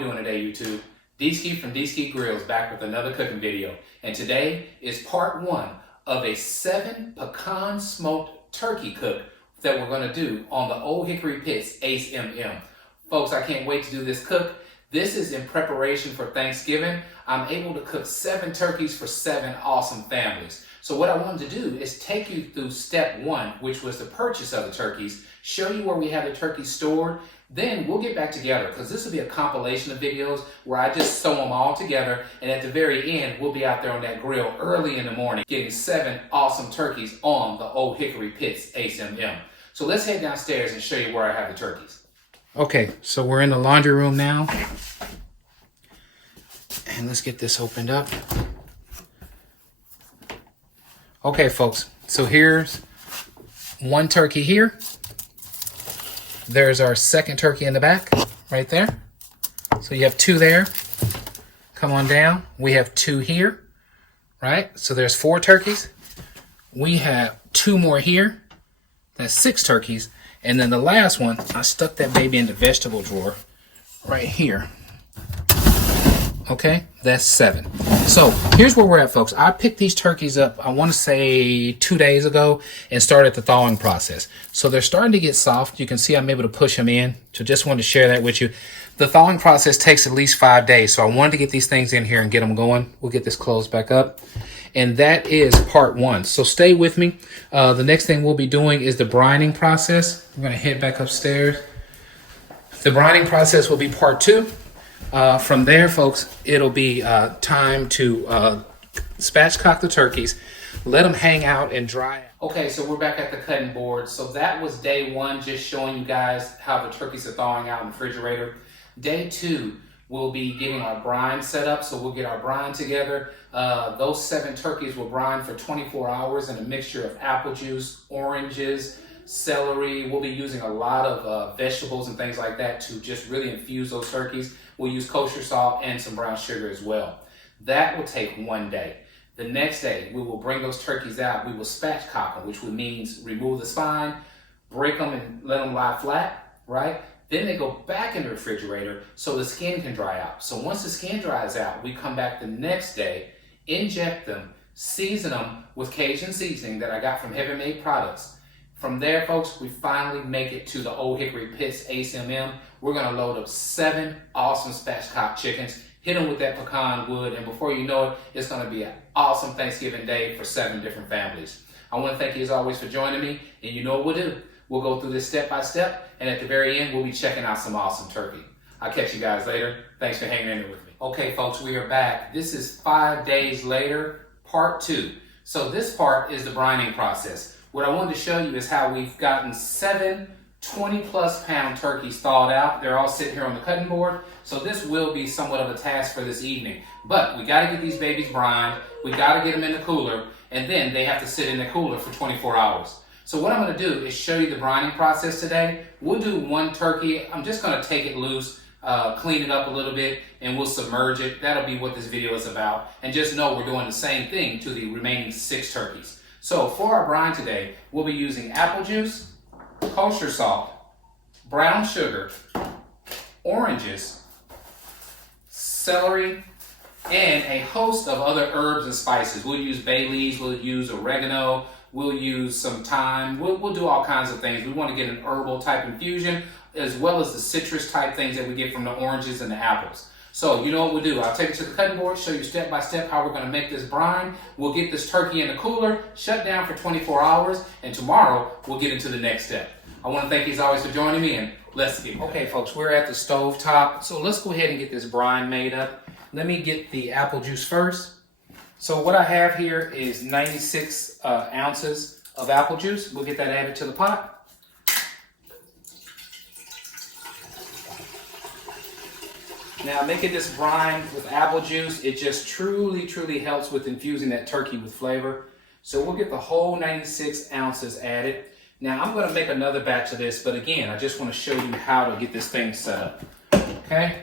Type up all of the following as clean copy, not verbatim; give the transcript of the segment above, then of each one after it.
we doing today, YouTube? D-Ski from D-Ski Grillz back with another cooking video. And today is part 1 of a 7 pecan smoked turkey cook that we're going to do on the Ole Hickory Ace MM. Folks, I can't wait to do this cook. This is in preparation for Thanksgiving. I'm able to cook 7 turkeys for 7 awesome families. So what I wanted to do is take you through step 1, which was the purchase of the turkeys, show you where we have the turkeys stored. Then we'll get back together because this will be a compilation of videos where I just sew them all together, and at the very end we'll be out there on that grill early in the morning getting 7 awesome turkeys on the Ole Hickory Ace MM. So let's head downstairs and show you where I have the turkeys. Okay, so we're in the laundry room now, and let's get this opened up. Okay, folks, so here's one turkey here. There's our second turkey in the back, right there. So you have 2 there. Come on down. We have 2 here, right? So there's 4 turkeys. We have 2 more here. That's 6 turkeys. And then the last one, I stuck that baby in the vegetable drawer right here. Okay, that's 7. So here's where we're at, folks. I picked these turkeys up, I want to say 2 days ago, and started the thawing process. So they're starting to get soft. You can see I'm able to push them in. So just wanted to share that with you. The thawing process takes at least 5 days. So I wanted to get these things in here and get them going. We'll get this closed back up. And that is part 1. So stay with me. The next thing we'll be doing is the brining process. I'm going to head back upstairs. The brining process will be part 2. From there, folks, it'll be time to spatchcock the turkeys, let them hang out and dry. Okay, so we're back at the cutting board. So that was day 1, just showing you guys how the turkeys are thawing out in the refrigerator. Day 2, we'll be getting our brine set up, so we'll get our brine together. Those 7 turkeys will brine for 24 hours in a mixture of apple juice, oranges, celery. We'll be using a lot of vegetables and things like that to just really infuse those turkeys. We'll use kosher salt and some brown sugar as well. That will take 1 day. The next day, we will bring those turkeys out. We will spatchcock them, which means remove the spine, break them and let them lie flat, right? Then they go back in the refrigerator so the skin can dry out. So once the skin dries out, we come back the next day, inject them, season them with Cajun seasoning that I got from Heaven Made Products. From there, folks, we finally make it to the Ole Hickory Ace MM. We're gonna load up 7 awesome spatchcock chickens, hit them with that pecan wood, and before you know it, it's gonna be an awesome Thanksgiving day for 7 different families. I wanna thank you as always for joining me, and you know what we'll do. We'll go through this step by step, and at the very end, we'll be checking out some awesome turkey. I'll catch you guys later. Thanks for hanging in there with me. Okay, folks, we are back. This is 5 days later, part 2. So this part is the brining process. What I wanted to show you is how we've gotten 7 20-plus pound turkeys thawed out. They're all sitting here on the cutting board. So this will be somewhat of a task for this evening. But we got to get these babies brined. We got to get them in the cooler. And then they have to sit in the cooler for 24 hours. So what I'm going to do is show you the brining process today. We'll do 1 turkey. I'm just going to take it loose, clean it up a little bit, and we'll submerge it. That'll be what this video is about. And just know we're doing the same thing to the remaining 6 turkeys. So for our brine today, we'll be using apple juice, kosher salt, brown sugar, oranges, celery, and a host of other herbs and spices. We'll use bay leaves, we'll use oregano, we'll use some thyme, we'll do all kinds of things. We want to get an herbal type infusion as well as the citrus type things that we get from the oranges and the apples. So you know what we'll do. I'll take it to the cutting board, show you step by step how we're going to make this brine. We'll get this turkey in the cooler, shut down for 24 hours, and tomorrow we'll get into the next step. I want to thank you as always for joining me, and let's get going. Okay, folks, we're at the stove top, so let's go ahead and get this brine made up. Let me get the apple juice first. So what I have here is 96 ounces of apple juice. We'll get that added to the pot. Now, making this brine with apple juice, it just truly helps with infusing that turkey with flavor. So we'll get the whole 96 ounces added. Now, I'm going to make another batch of this, but again, I just want to show you how to get this thing set up. Okay?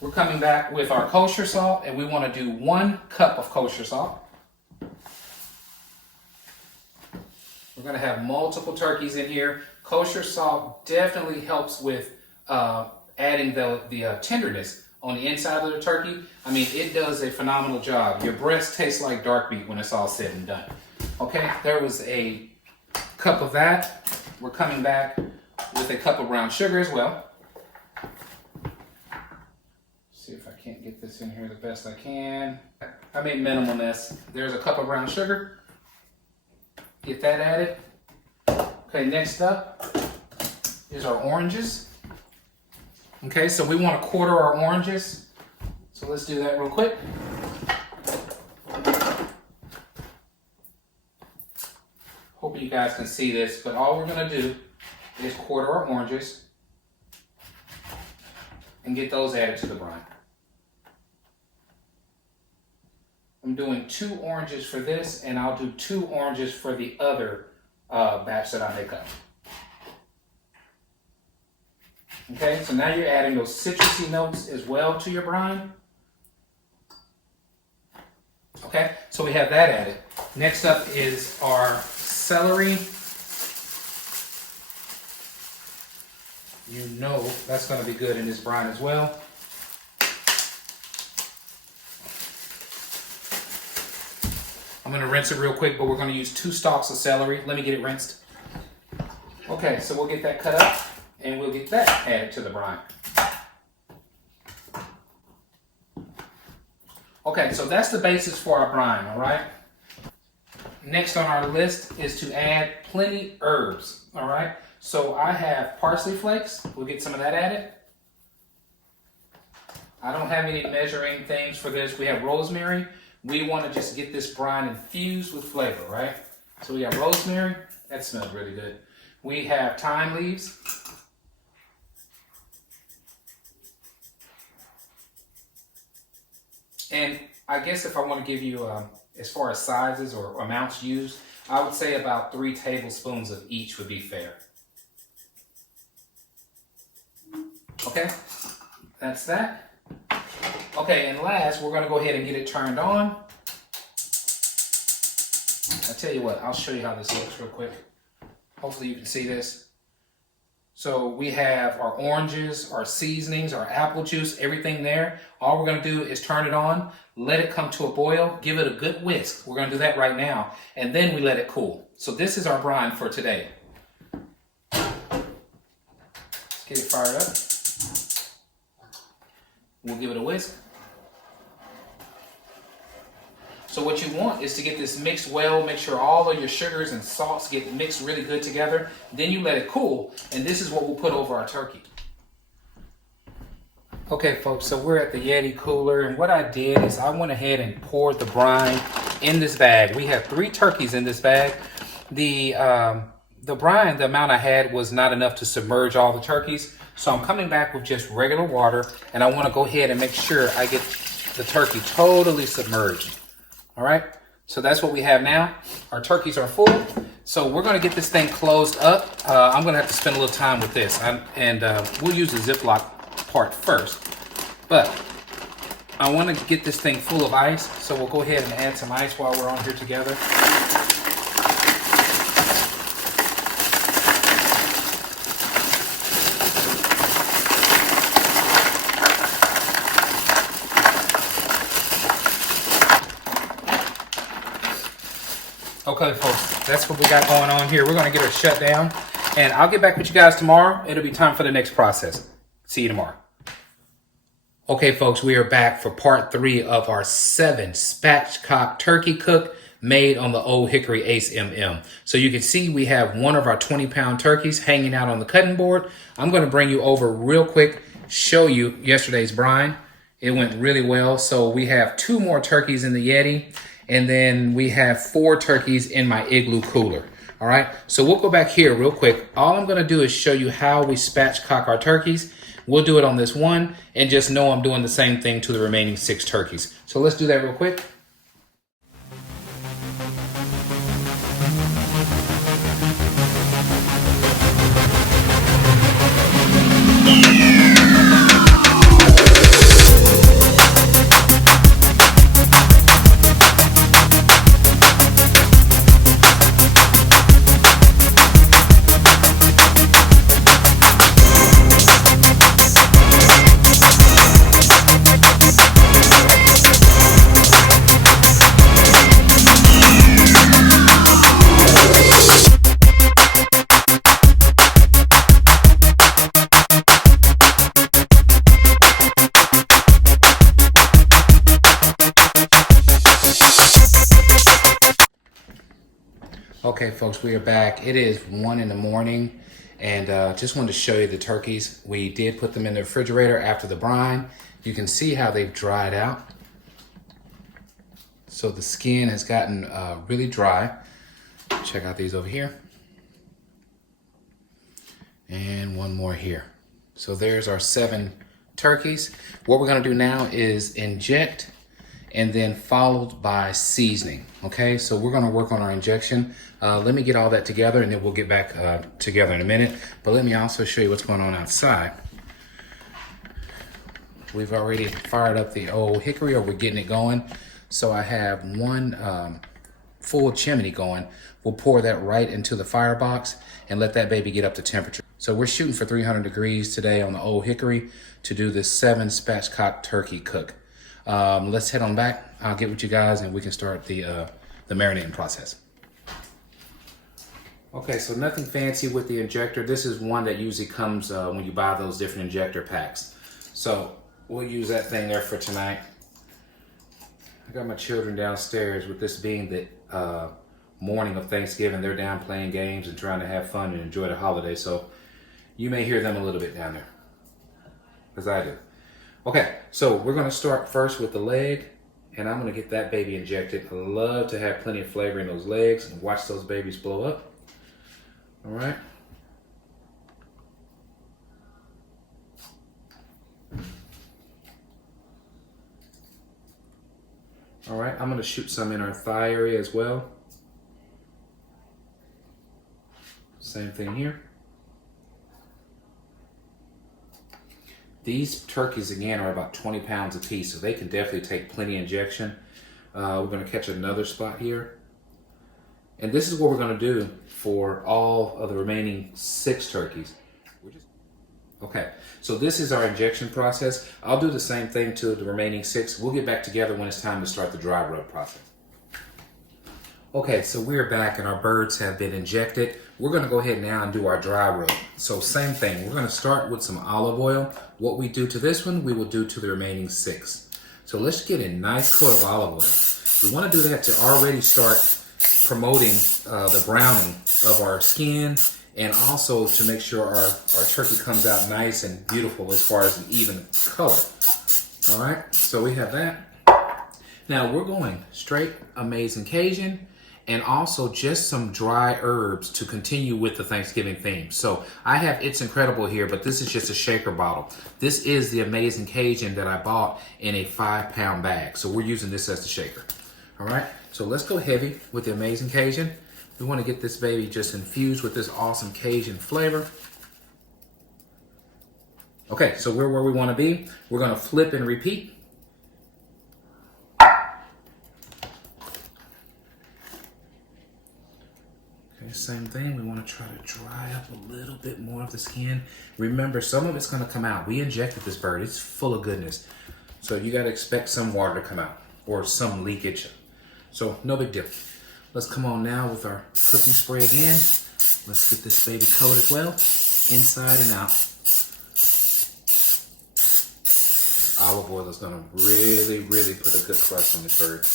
We're coming back with our kosher salt, and we want to do 1 cup of kosher salt. We're going to have multiple turkeys in here. Kosher salt definitely helps with adding the tenderness on the inside of the turkey. I mean, it does a phenomenal job. Your breast tastes like dark meat when it's all said and done. Okay, there was a cup of that. We're coming back with a cup of brown sugar as well. See if I can't get this in here the best I can. I made minimal mess. There's a cup of brown sugar. Get that added. Okay, next up is our oranges. Okay, so we want to quarter our oranges. So let's do that real quick. Hope you guys can see this, but all we're going to do is quarter our oranges and get those added to the brine. I'm doing 2 oranges for this, and I'll do 2 oranges for the other batch that I make up. Okay, so now you're adding those citrusy notes as well to your brine. Okay, so we have that added. Next up is our celery. You know that's going to be good in this brine as well. I'm going to rinse it real quick, but we're going to use 2 stalks of celery. Let me get it rinsed. Okay, so we'll get that cut up and we'll get that added to the brine. Okay, so that's the basis for our brine, all right? Next on our list is to add plenty herbs, all right? So I have parsley flakes. We'll get some of that added. I don't have any measuring things for this. We have rosemary. We want to just get this brine infused with flavor, right? So we have rosemary. That smells really good. We have thyme leaves. And I guess if I want to give you, as far as sizes or amounts used, I would say about 3 tablespoons of each would be fair. Okay, that's that. Okay, and last, we're going to go ahead and get it turned on. I tell you what, I'll show you how this looks real quick. Hopefully you can see this. So we have our oranges, our seasonings, our apple juice, everything there. All we're going to do is turn it on, let it come to a boil, give it a good whisk. We're going to do that right now, and then we let it cool. So this is our brine for today. Let's get it fired up. We'll give it a whisk. So what you want is to get this mixed well, make sure all of your sugars and salts get mixed really good together. Then you let it cool, and this is what we'll put over our turkey. Okay folks, so we're at the Yeti cooler, and what I did is I went ahead and poured the brine in this bag. We have 3 turkeys in this bag. The brine, the amount I had was not enough to submerge all the turkeys. So I'm coming back with just regular water, and I want to go ahead and make sure I get the turkey totally submerged. All right, so that's what we have now. Our turkeys are full, so we're going to get this thing closed up. I'm going to have to spend a little time with this, and we'll use the Ziploc part first. But I want to get this thing full of ice, so we'll go ahead and add some ice while we're on here together. Okay, folks, that's what we got going on here. We're going to get her shut down, and I'll get back with you guys tomorrow. It'll be time for the next process. See you tomorrow. Okay, folks, we are back for part 3 of our 7 Spatchcock turkey cook made on the Ole Hickory Ace MM. So you can see we have one of our 20-pound turkeys hanging out on the cutting board. I'm going to bring you over real quick, show you yesterday's brine. It went really well. So we have 2 more turkeys in the Yeti. And then we have 4 turkeys in my igloo cooler. All right, so we'll go back here real quick. All I'm gonna do is show you how we spatchcock our turkeys. We'll do it on this one, and just know I'm doing the same thing to the remaining 6 turkeys. So let's do that real quick. folks, we are back. It is 1 in the morning, and just wanted to show you the turkeys. We did put them in the refrigerator after the brine. You can see how they've dried out. So the skin has gotten really dry. Check out these over here. And one more here. So there's our 7 turkeys. What we're gonna do now is inject and then followed by seasoning. Okay, so we're gonna work on our injection. Let me get all that together and then we'll get back together in a minute. But let me also show you what's going on outside. We've already fired up the Ole Hickory, or we're getting it going. So I have one full chimney going. We'll pour that right into the firebox and let that baby get up to temperature. So we're shooting for 300 degrees today on the Ole Hickory to do this 7 Spatchcock turkey cook. Let's head on back. I'll get with you guys and we can start the marinating process. Okay, so nothing fancy with the injector. This is one that usually comes when you buy those different injector packs. So we'll use that thing there for tonight. I got my children downstairs. With this being the morning of Thanksgiving, they're down playing games and trying to have fun and enjoy the holiday. So you may hear them a little bit down there, as I do. Okay, so we're gonna start first with the leg, and I'm gonna get that baby injected. I love to have plenty of flavor in those legs and watch those babies blow up. All right. All right, I'm gonna shoot some in our thigh area as well. Same thing here. These turkeys, again, are about 20 pounds a piece, so they can definitely take plenty of injection. We're gonna catch another spot here. And this is what we're gonna do for all of the remaining 6 turkeys. Okay, so this is our injection process. I'll do the same thing to the remaining 6. We'll get back together when it's time to start the dry rub process. Okay, so we're back and our birds have been injected. We're gonna go ahead now and do our dry rub. So same thing, we're gonna start with some olive oil. What we do to this one, we will do to the remaining 6. So let's get a nice coat of olive oil. We wanna do that to already start promoting the browning of our skin, and also to make sure our turkey comes out nice and beautiful as far as an even color. All right, so we have that. Now we're going straight Amazing Cajun, and also just some dry herbs to continue with the Thanksgiving theme. So I have It's Incredible here, but this is just a shaker bottle. This is the Amazing Cajun that I bought in a 5-pound bag. So we're using this as the shaker. All right, so let's go heavy with the Amazing Cajun. We want to get this baby just infused with this awesome Cajun flavor. Okay, so we're where we want to be. We're going to flip and repeat. Okay, same thing. We want to try to dry up a little bit more of the skin. Remember, some of it's going to come out. We injected this bird. It's full of goodness. So you got to expect some water to come out or some leakage. So no big deal. Let's come on now with our cooking spray again. Let's get this baby coated well, inside and out. Olive oil is gonna really, really put a good crust on this bird.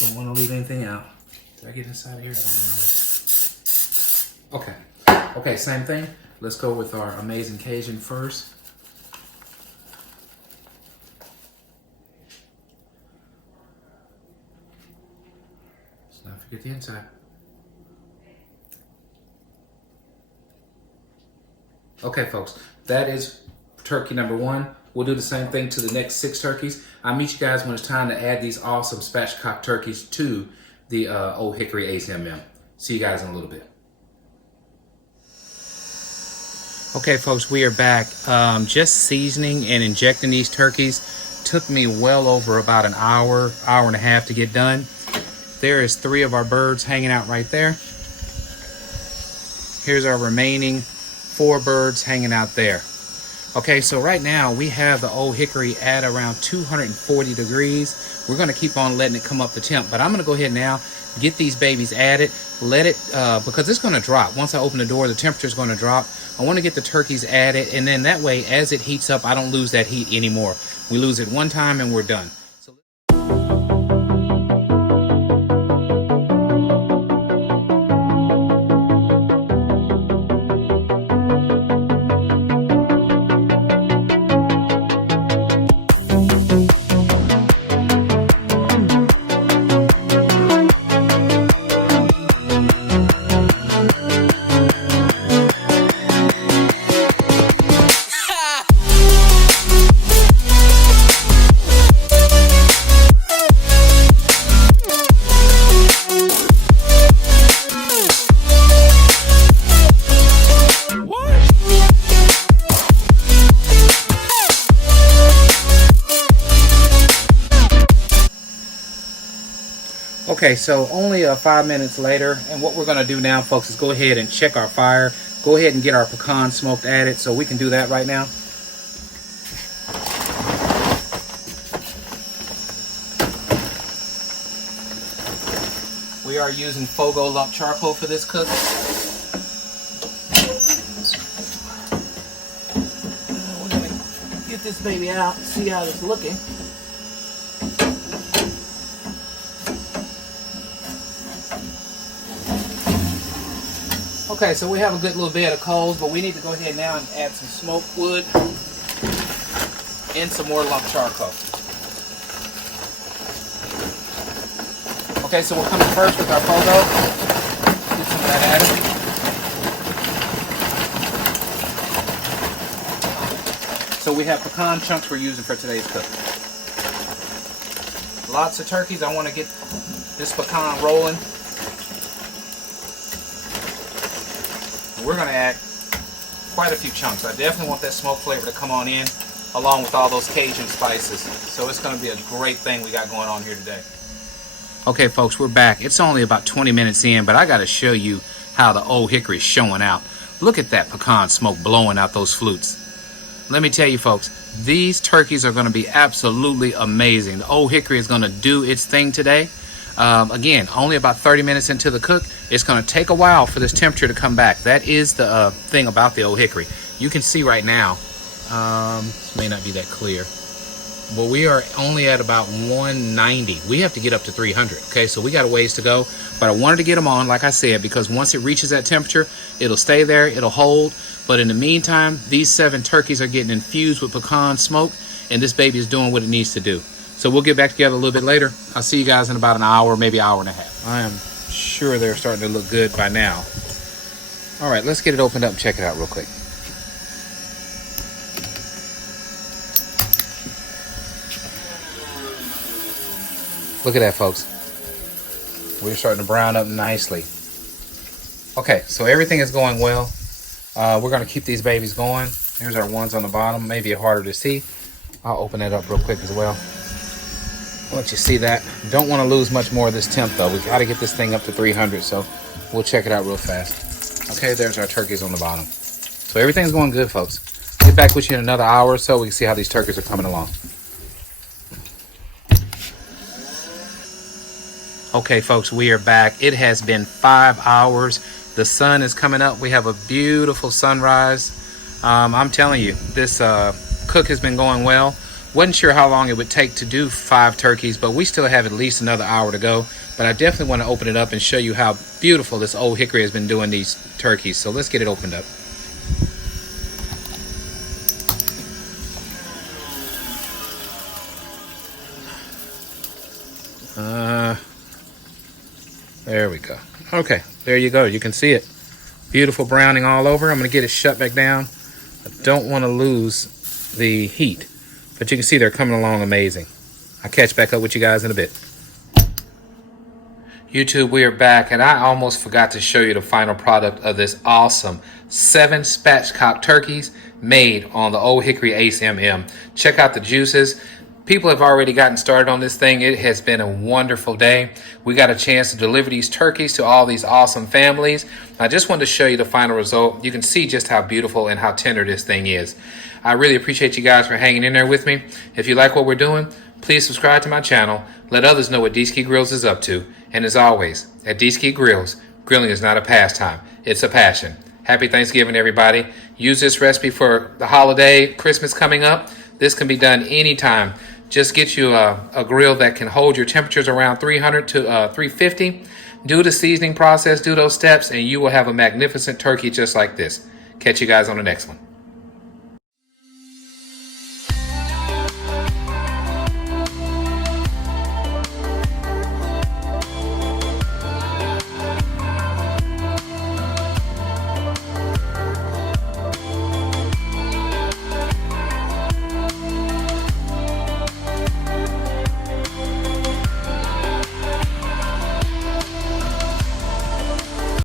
Don't wanna leave anything out. Did I get inside here? I don't remember. Okay, same thing. Let's go with our Amazing Cajun first. Don't forget the inside. Okay, folks, that is turkey number 1. We'll do the same thing to the next 6 turkeys. I'll meet you guys when it's time to add these awesome Spatchcock turkeys to the Ole Hickory Ace MM. See you guys in a little bit. Okay, folks, we are back. Just seasoning and injecting these turkeys took me well over about an hour, hour and a half to get done. There is 3 of our birds hanging out right there. Here's our remaining 4 birds hanging out there. Okay, so right now we have the Ole Hickory at around 240 degrees. We're gonna keep on letting it come up to temp, but I'm gonna go ahead now, get these babies added, let it, because it's gonna drop. Once I open the door, the temperature's gonna drop. I wanna get the turkeys added, and then that way, as it heats up, I don't lose that heat anymore. We lose it one time and we're done. Okay, so only 5 minutes later, and what we're going to do now, folks, is go ahead and check our fire. Go ahead and get our pecan smoked added, so we can do that right now. We are using Fogo lump charcoal for this cook. We're going to get this baby out and see how it's looking. Okay, so we have a good little bed of coals, but we need to go ahead now and add some smoked wood and some more lump charcoal. Okay, so we're coming first with our Fogo. Get some of that added. So we have pecan chunks we're using for today's cook. Lots of turkeys. I want to get this pecan rolling. We're going to add quite a few chunks. I definitely want that smoke flavor to come on in along with all those Cajun spices. So it's going to be a great thing we got going on here today. Okay, folks, we're back. It's only about 20 minutes in, but I got to show you how the Ole Hickory is showing out. Look at that pecan smoke blowing out those flutes. Let me tell you, folks, these turkeys are going to be absolutely amazing. The Ole Hickory is going to do its thing today. Again, only about 30 minutes into the cook. It's going to take a while for this temperature to come back. That is the thing about the Ole Hickory. You can see right now, this may not be that clear, but we are only at about 190. We have to get up to 300. Okay, so we got a ways to go, but I wanted to get them on, like I said, because once it reaches that temperature, it'll stay there, it'll hold. But in the meantime, these 7 turkeys are getting infused with pecan smoke, and this baby is doing what it needs to do. So we'll get back together a little bit later. I'll see you guys in about an hour, maybe an hour and a half. I am sure they're starting to look good by now. All right, let's get it opened up and check it out real quick. Look at that, folks. We're starting to brown up nicely. Okay, so everything is going well. We're going to keep these babies going. Here's our ones on the bottom. Maybe harder to see. I'll open that up real quick as well. Let you see that. Don't want to lose much more of this temp though. We got to get this thing up to 300, so we'll check it out real fast. Okay, there's our turkeys on the bottom. So everything's going good, folks. Get back with you in another hour or so. We can see how these turkeys are coming along. Okay, folks, we are back. It has been 5 hours. The sun is coming up. We have a beautiful sunrise. I'm telling you, this cook has been going well. Wasn't sure how long it would take to do 5 turkeys, but we still have at least another hour to go. But I definitely want to open it up and show you how beautiful this Ole Hickory has been doing these turkeys. So let's get it opened up. There we go. Okay, there you go. You can see it. Beautiful browning all over. I'm going to get it shut back down. I don't want to lose the heat. But you can see they're coming along amazing. I'll catch back up with you guys in a bit. YouTube, we are back, and I almost forgot to show you the final product of this awesome 7 Spatchcock turkeys made on the Ole Hickory Ace MM. Check out the juices. People have already gotten started on this thing. It has been a wonderful day. We got a chance to deliver these turkeys to all these awesome families. I just wanted to show you the final result. You can see just how beautiful and how tender this thing is. I really appreciate you guys for hanging in there with me. If you like what we're doing, please subscribe to my channel. Let others know what D-Ski Grillz is up to. And as always, at D-Ski Grillz, grilling is not a pastime. It's a passion. Happy Thanksgiving, everybody. Use this recipe for the holiday, Christmas coming up. This can be done anytime. Just get you a grill that can hold your temperatures around 300 to 350. Do the seasoning process, do those steps, and you will have a magnificent turkey just like this. Catch you guys on the next one.